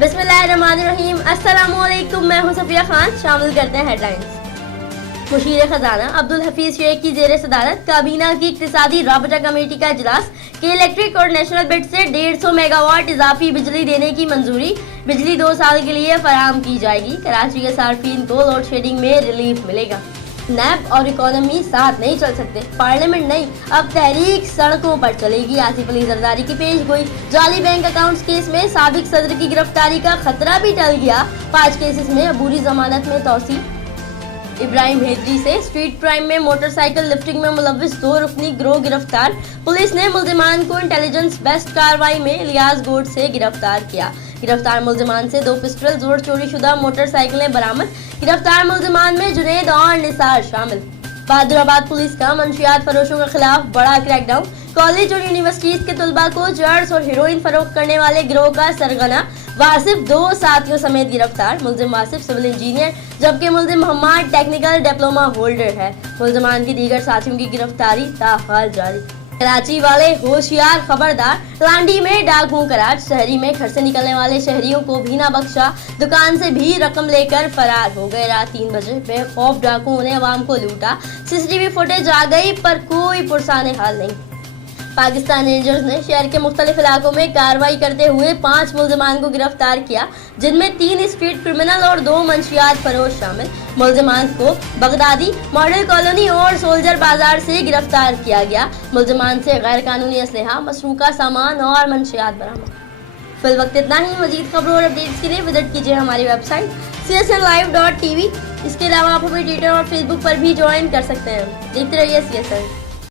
बिस्मिल्लाहिर्रहमानिर्रहीम। अस्सलामुअलैकुम, मैं हूं सफिया खान। शामिल करते हैं हेडलाइंस। मुशीर खजाना अब्दुल हफीज शेख की जेर सदारत काबीना की इक्तिसादी राबता कमेटी का इजलास के इलेक्ट्रिक और नेशनल ग्रिड से 150 मेगावाट इजाफी बिजली देने की मंजूरी। बिजली 2 साल के लिए फराहम की जाएगी। कराची के सार्फिन को लोड शेडिंग में रिलीफ मिलेगा। नैब और इकोनॉमी साथ नहीं चल सकते, पार्लियामेंट नहीं, अब तहरीक सड़कों पर चलेगी। आसिफ अली जरदारी की पेश गोई। जाली बैंक अकाउंट्स केस में साबिक सदर की गिरफ्तारी का खतरा भी टल गया। 5 केसेस में अबूरी जमानत में तौसी। इब्राहिम हैदरी से स्ट्रीट क्राइम में मोटरसाइकिल लिफ्टिंग में मुलव्विस 2 रुकनी गिरोह गिरफ्तार। पुलिस ने मुल्जिमान को इंटेलिजेंस बेस्ड कार्रवाई में इलियास गोड से गिरफ्तार किया। गिरफ्तार मुल्जिमान से 2 पिस्टल, जोड़ चोरी शुदा मोटरसाइकिलें बरामद। गिरफ्तार मुल्जिमान में जुनैद और निसार शामिल। बहादुराबाद पुलिस का मंशियात फरोशों के खिलाफ बड़ा क्रैकडाउन। कॉलेज और यूनिवर्सिटीज के तलबा को ड्रग्स और हेरोइन फरोख्त करने वाले गिरोह का सरगना वासिफ 2 साथियों समेत गिरफ्तार। मुल्जिम वासिफ सिविल इंजीनियर जबकि मुल्जिम मोहम्मद टेक्निकल डिप्लोमा होल्डर है। मुल्जिमान की दीगर साथियों की गिरफ्तारी ताहाल जारी। कराची वाले होशियार खबरदार, लांडी में डाकू करार। शहरी में घर से निकलने वाले शहरियों को भी ना बख्शा, दुकान से भी रकम लेकर फरार हो गए। रात 3 बजे बेखौफ डाकुओं ने अवाम को लूटा। सीसीटीवी फुटेज आ गई पर कोई पुरसाने हाल नहीं। पाकिस्तान रेंजर्स ने शहर के मुख्तलिफ इलाकों में कार्रवाई करते हुए 5 मुल्जिमान को गिरफ्तार किया, जिनमें 3 स्ट्रीट क्रिमिनल और 2 मंशियात फरोश शामिल। मुल्जिमान को बगदादी, मॉडल कॉलोनी और सोल्जर बाजार से गिरफ्तार किया गया। मुल्जिमान से गैर कानूनी असलहा, मसरूका सामान और मंशियात बरामद। फिल वक्त इतना ही। मजीद खबरों और अपडेट्स के लिए विजिट कीजिए हमारी वेबसाइट csnlive.tv। इसके अलावा आप हमें ट्विटर और फेसबुक पर भी ज्वाइन कर सकते हैं। देखते रहिए CSN।